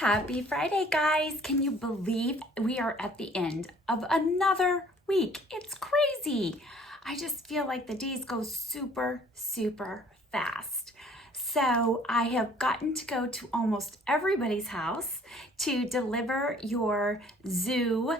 Happy Friday, guys. Can you believe we are at the end of another week? It's crazy. I just feel like the days go super fast. So I have gotten to go to almost everybody's house to deliver your zoo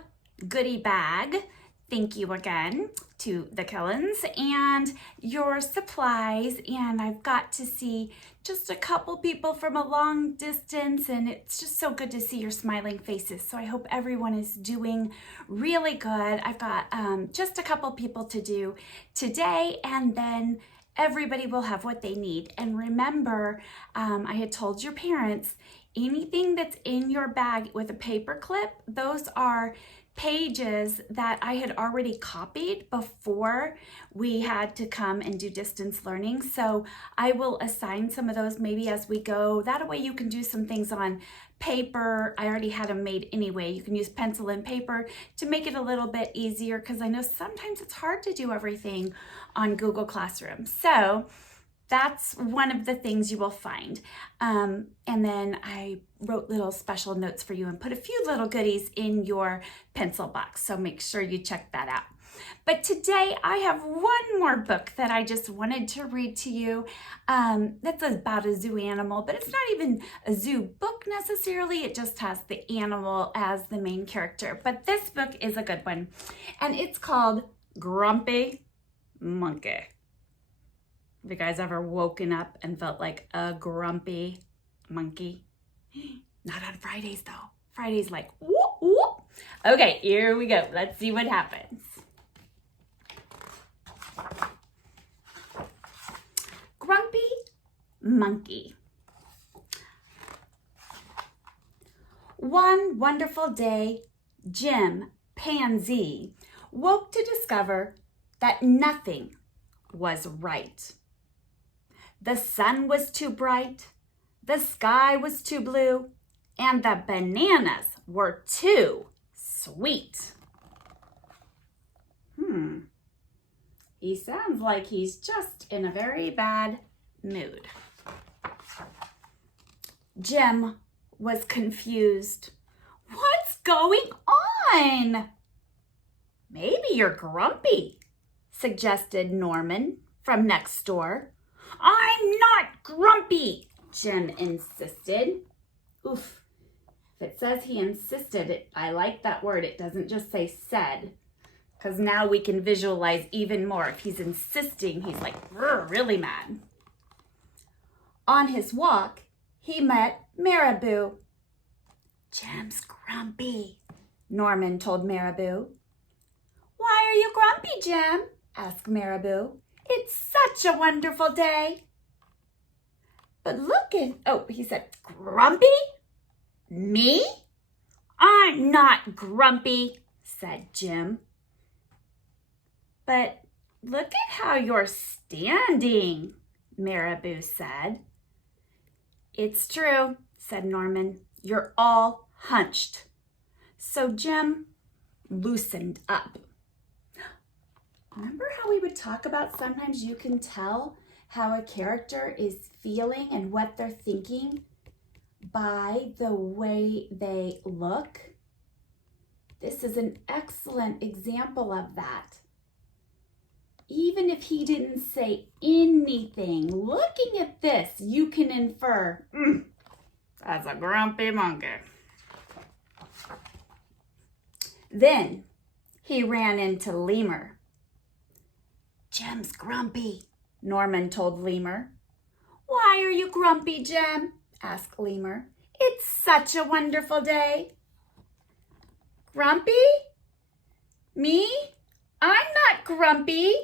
goodie bag. Thank you again to the Killens and your supplies. And I've got to see just a couple people from a long distance, and it's just so good to see your smiling faces. So I hope everyone is doing really good. I've got just a couple people to do today, and then everybody will have what they need. And remember, I had told your parents, anything that's in your bag with a paper clip, those are pages that I had already copied before we had to come and do distance learning. So I will assign some of those maybe as we go. That way you can do some things on paper. I already had them made anyway. You can use pencil and paper to make it a little bit easier, because I know sometimes it's hard to do everything on Google Classroom. So that's one of the things you will find. And then I wrote little special notes for you and put a few little goodies in your pencil box. So make sure you check that out. But today I have one more book that I just wanted to read to you. That's about a zoo animal, but it's not even a zoo book necessarily. It just has the animal as the main character. But this book is a good one, and it's called Grumpy Monkey. Have you guys ever woken up and felt like a grumpy monkey? Not on Fridays though. Fridays like whoop whoop. Okay, here we go. Let's see what happens. Grumpy Monkey. One wonderful day, Jim Pansy woke to discover that nothing was right. The sun was too bright, the sky was too blue, and the bananas were too sweet. He sounds like he's just in a very bad mood. Jim was confused. What's going on? Maybe you're grumpy, suggested Norman from next door. I'm not grumpy, Jim insisted. Oof. If it says he insisted, I like that word. It doesn't just say said, because now we can visualize even more. If he's insisting, he's like really mad. On his walk, he met Marabou. Jim's grumpy, Norman told Marabou. Why are you grumpy, Jim? Asked Marabou. It's such a wonderful day. But he said, grumpy? Me? I'm not grumpy, said Jim. But look at how you're standing, Marabou said. It's true, said Norman. You're all hunched. So Jim loosened up. Remember how we would talk about sometimes you can tell how a character is feeling and what they're thinking by the way they look? This is an excellent example of that. Even if he didn't say anything, looking at this, you can infer, that's a grumpy monkey. Then he ran into Lemur. Jim's grumpy, Norman told Lemur. Why are you grumpy, Jim? Asked Lemur. It's such a wonderful day. Grumpy? Me? I'm not grumpy,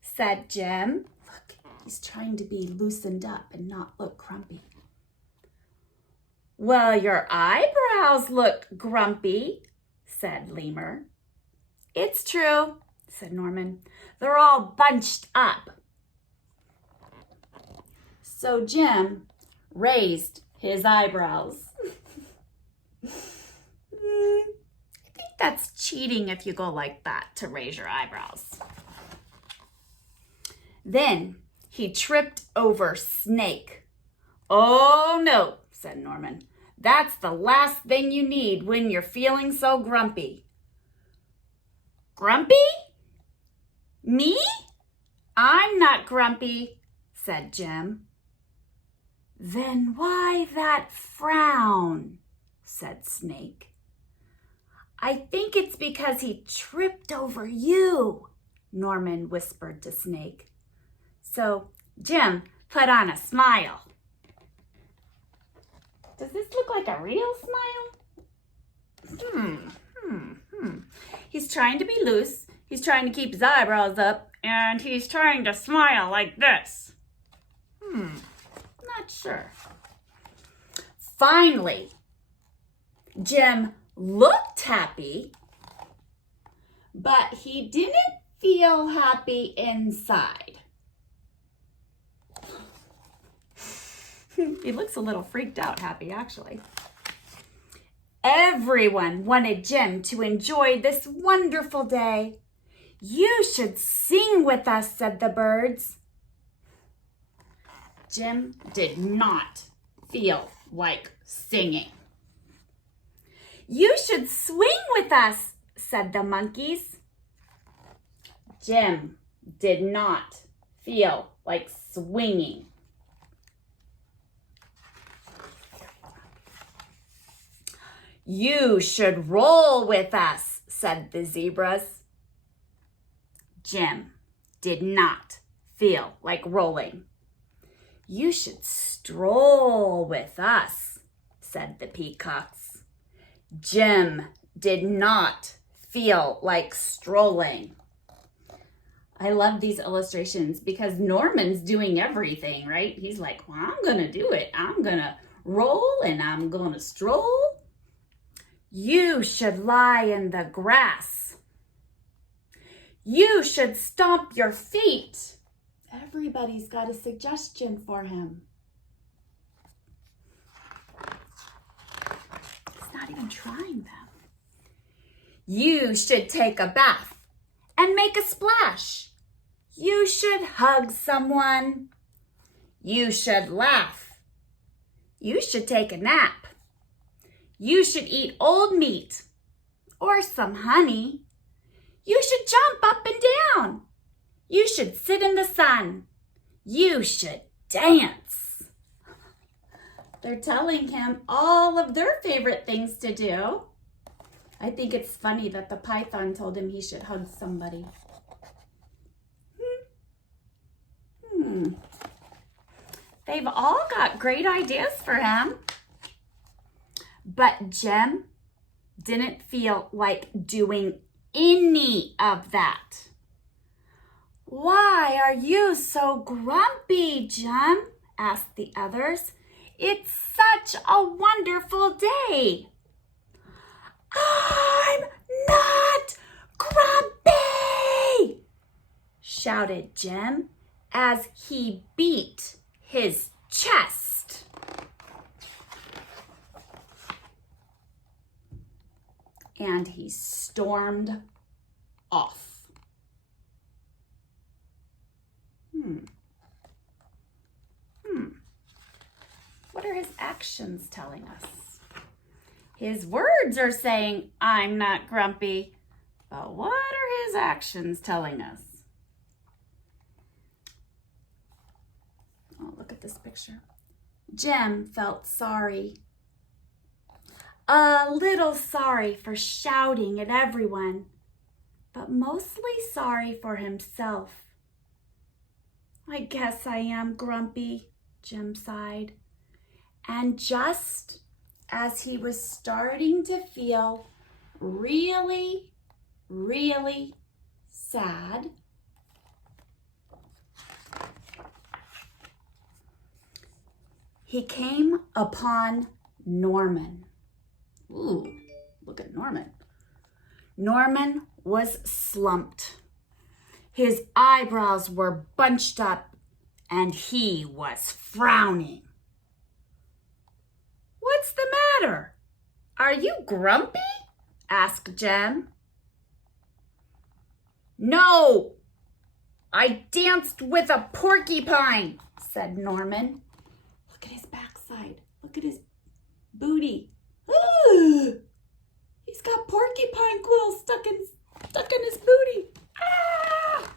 said Jim. Look, he's trying to be loosened up and not look grumpy. Well, your eyebrows look grumpy, said Lemur. It's true, said Norman. They're all bunched up. So Jim raised his eyebrows. I think that's cheating if you go like that to raise your eyebrows. Then he tripped over Snake. Oh no, said Norman. That's the last thing you need when you're feeling so grumpy. Grumpy? Me? I'm not grumpy, said Jim. Then why that frown? Said Snake. I think it's because he tripped over you, Norman whispered to Snake. So Jim put on a smile. Does this look like a real smile? He's trying to be loose. He's trying to keep his eyebrows up, and he's trying to smile like this. Not sure. Finally, Jim looked happy, but he didn't feel happy inside. He looks a little freaked out happy, actually. Everyone wanted Jim to enjoy this wonderful day. You should sing with us, said the birds. Jim did not feel like singing. You should swing with us, said the monkeys. Jim did not feel like swinging. You should roll with us, said the zebras. Jim did not feel like rolling. You should stroll with us, said the peacocks. Jim did not feel like strolling. I love these illustrations because Norman's doing everything, right? He's like, well, I'm going to do it. I'm going to roll and I'm going to stroll. You should lie in the grass. You should stomp your feet. Everybody's got a suggestion for him. He's not even trying them. You should take a bath and make a splash. You should hug someone. You should laugh. You should take a nap. You should eat old meat or some honey. You should jump up and down. You should sit in the sun. You should dance. They're telling him all of their favorite things to do. I think it's funny that the python told him he should hug somebody. They've all got great ideas for him. But Jim didn't feel like doing any of that. Why are you so grumpy, Jim? Asked the others. It's such a wonderful day. I'm not grumpy, shouted Jim as he beat his chest. And he stormed off. What are his actions telling us? His words are saying, I'm not grumpy. But what are his actions telling us? Oh, look at this picture. Jim felt sorry. A little sorry for shouting at everyone, but mostly sorry for himself. I guess I am grumpy, Jim sighed. And just as he was starting to feel really, really sad, he came upon Norman. Ooh, look at Norman. Norman was slumped. His eyebrows were bunched up and he was frowning. What's the matter? Are you grumpy? Asked Jem. No, I danced with a porcupine, said Norman. Look at his backside. Look at his booty. Ooh, he's got porcupine quills stuck in his booty. Ah!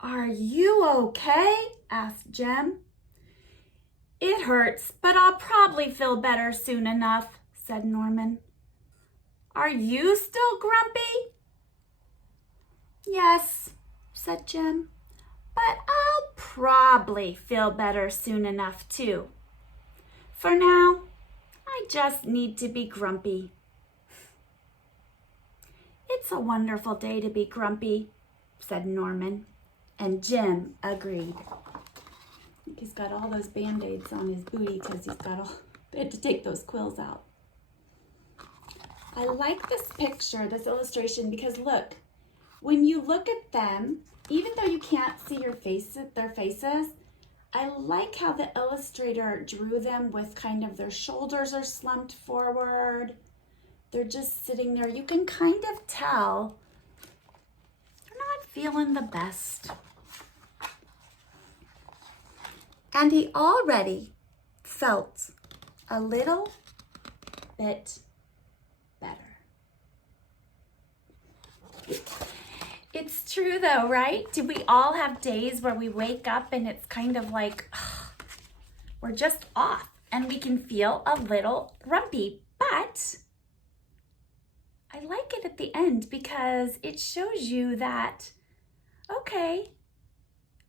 Are you okay? Asked Jem. It hurts, but I'll probably feel better soon enough, said Norman. Are you still grumpy? Yes, said Jem, but I'll probably feel better soon enough too. For now, I just need to be grumpy. It's a wonderful day to be grumpy, said Norman, and Jem agreed. He's got all those Band-Aids on his booty because they had to take those quills out. I like this picture, this illustration, because look, when you look at them, even though you can't see their faces, I like how the illustrator drew them with kind of their shoulders are slumped forward. They're just sitting there. You can kind of tell they're not feeling the best. And he already felt a little bit better. It's true though, right? Do we all have days where we wake up and it's kind of like we're just off and we can feel a little grumpy, but I like it at the end because it shows you that, okay,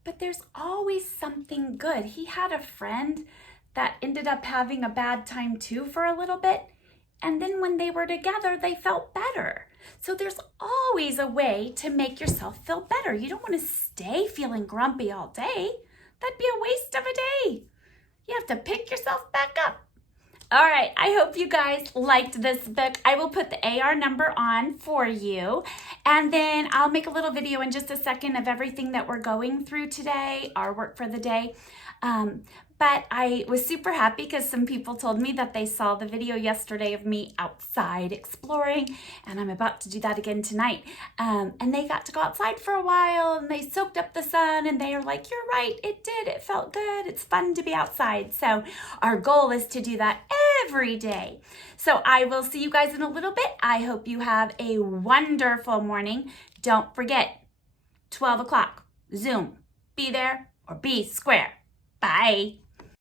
but there's always something good. He had a friend that ended up having a bad time too for a little bit. And then when they were together, they felt better. So there's always a way to make yourself feel better. You don't want to stay feeling grumpy all day. That'd be a waste of a day. You have to pick yourself back up. All right, I hope you guys liked this book. I will put the AR number on for you, and then I'll make a little video in just a second of everything that we're going through today, our work for the day. But I was super happy because some people told me that they saw the video yesterday of me outside exploring, and I'm about to do that again tonight. And they got to go outside for a while, and they soaked up the sun, and they are like, you're right, it did, it felt good, it's fun to be outside. So our goal is to do that every day. So I will see you guys in a little bit. I hope you have a wonderful morning. Don't forget, 12 o'clock, Zoom. Be there or be square. Bye.